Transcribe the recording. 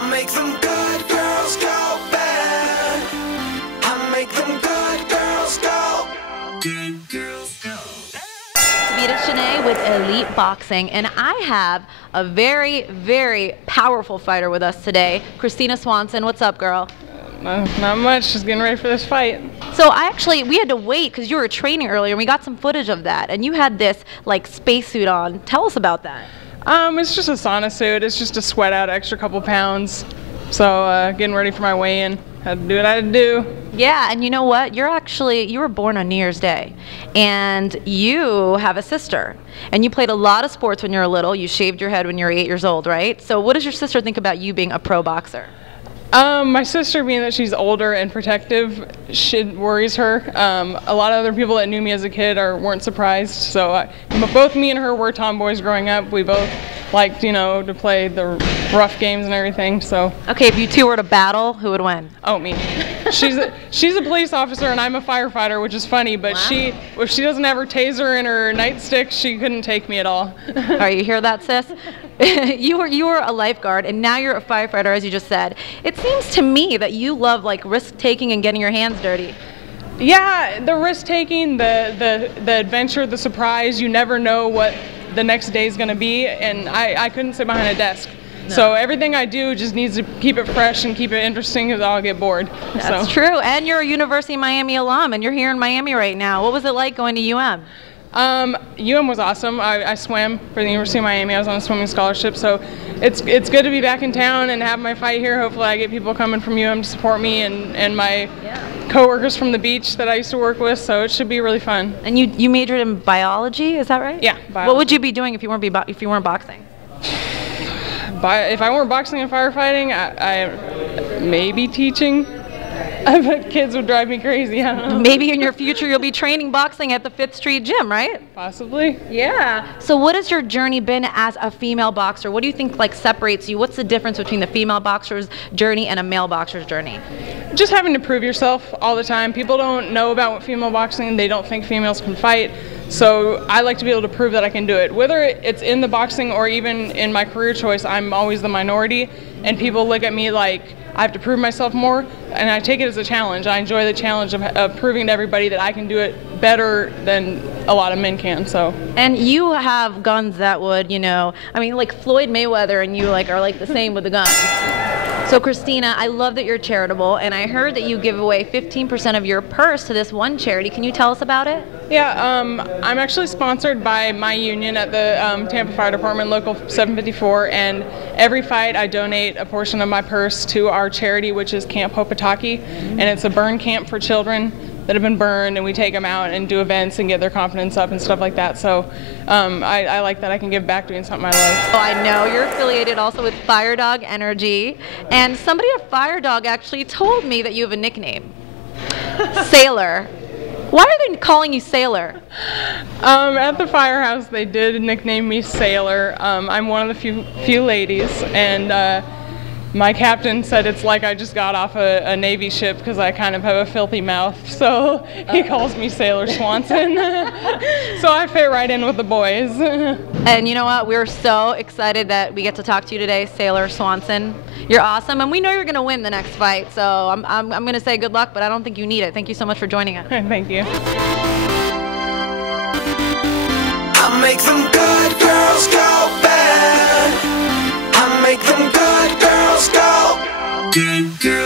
I make them good girls go bad. I make them good girls go. Good girls go. Kavita Channe with Elite Boxing, and I have a very, very powerful fighter with us today, Christina Swanson. What's up, girl? Not much, just getting ready for this fight. So we had to wait because you were training earlier, and we got some footage of that, and you had this like spacesuit on. Tell us about that. It's just a sauna suit. It's just to sweat out an extra couple pounds. So getting ready for my weigh-in. Had to do what I had to do. Yeah, and you know what? You were born on New Year's Day, and you have a sister, and you played a lot of sports when you were little. You shaved your head when you were 8 years old, right? So what does your sister think about you being a pro boxer? My sister, being that she's older and protective, worries her. A lot of other people that knew me as a kid weren't surprised. So both me and her were tomboys growing up. We both liked, to play the rough games and everything. So. Okay, if you two were to battle, who would win? Oh, me. She's a police officer and I'm a firefighter, which is funny. But wow. If she doesn't have her taser and her nightstick, she couldn't take me at all. All right, you hear that, sis? You were a lifeguard and now you're a firefighter, as you just said. It seems to me that you love like risk taking and getting your hands dirty. Yeah, the risk taking, the adventure, the surprise. You never know what the next day is going to be, and I couldn't sit behind a desk. No. So everything I do just needs to keep it fresh and keep it interesting, because I'll get bored. That's true. And you're a University of Miami alum, and you're here in Miami right now. What was it like going to UM? UM was awesome. I swam for the University of Miami. I was on a swimming scholarship, so it's good to be back in town and have my fight here. Hopefully I get people coming from UM to support me and my co-workers from the beach that I used to work with, so it should be really fun. And you majored in biology, is that right? Yeah, biology. What would you be doing if you weren't boxing? If I weren't boxing and firefighting, I maybe teaching. But kids would drive me crazy. I don't know. Maybe in your future you'll be training boxing at the 5th Street Gym, right? Possibly. Yeah. So what has your journey been as a female boxer? What do you think like separates you? What's the difference between the female boxer's journey and a male boxer's journey? Just having to prove yourself all the time. People don't know about female boxing. They don't think females can fight. So I like to be able to prove that I can do it. Whether it's in the boxing or even in my career choice, I'm always the minority, and people look at me like I have to prove myself more, and I take it as a challenge. I enjoy the challenge of proving to everybody that I can do it better than a lot of men can. So. And you have guns that would, I mean, like Floyd Mayweather and you are like the same with the guns. So Christina, I love that you're charitable, and I heard that you give away 15% of your purse to this one charity. Can you tell us about it? Yeah, I'm actually sponsored by my union at the Tampa Fire Department, Local 754, and every fight I donate a portion of my purse to our charity, which is Camp Hopataki, and it's a burn camp for children that have been burned, and we take them out and do events and get their confidence up and stuff like that. So I like that I can give back doing something I love. Oh, I know. You're affiliated also with Fire Dog Energy, and somebody at Fire Dog actually told me that you have a nickname, Sailor. Why are they calling you Sailor? At the firehouse, they did nickname me Sailor. I'm one of the few ladies, and my captain said it's like I just got off a Navy ship because I kind of have a filthy mouth, so he calls me Sailor Swanson. So I fit right in with the boys. And you know what? We're so excited that we get to talk to you today, Sailor Swanson. You're awesome, and we know you're going to win the next fight, so I'm going to say good luck, but I don't think you need it. Thank you so much for joining us. Thank you. I make them good girls go bad. I make them good girls go. Good girls.